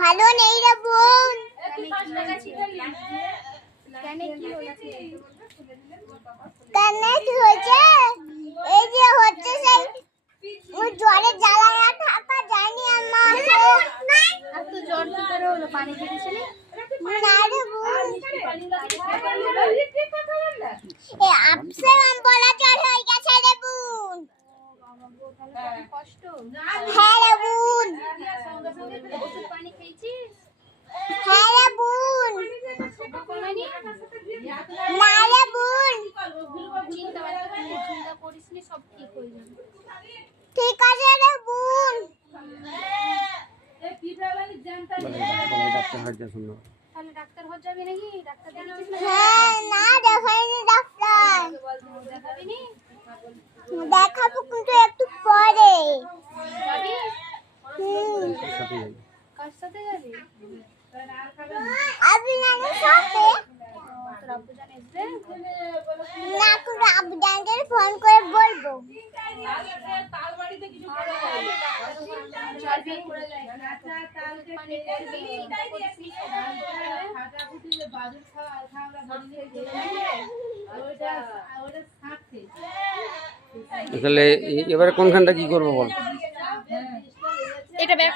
ভালো নেই রে বোন। কেন কি হয়েছে? এই যে হচ্ছে সেই জ্বরে জ্বালায় থাকা যায়নি আমার। এত জ্বর কি করে হলো? পানি খেয়েছিলি? না রে বোন, এ আপসে বলা জ্বর হয়ে গেছে রে বোন। কষ্ট। হ্যাঁ রে বোন। ওষুধ পানি খেয়েছিস? হ্যাঁ রে বোন। না রে বোন। চিন্তা করিস নি, সব ঠিক হয়ে যাবে। ঠিক আছে রে বোন। তাহলে ডাক্তার হয়ে যাবি নাকি? ডাক্তার দেখাচ্ছিস না? হ্যাঁ, না দেখাইনি ডাক্তার। দেখাবি নি? দেখাবো কিন্তু একটু পরে। যাবি? হুম। কার সাথে যাবি? আপনি জানেন সাথে? তোর আব্বু জানিস রে? না, কোনো আবদানদের ফোন করে বলবো। যাবি? পানি করবি, চিন্তা করিস নি, সব ঠিক হয়ে যাবে। তাহলে এবারে কোনখানটা কি করবো বল? এটা ব্যাগ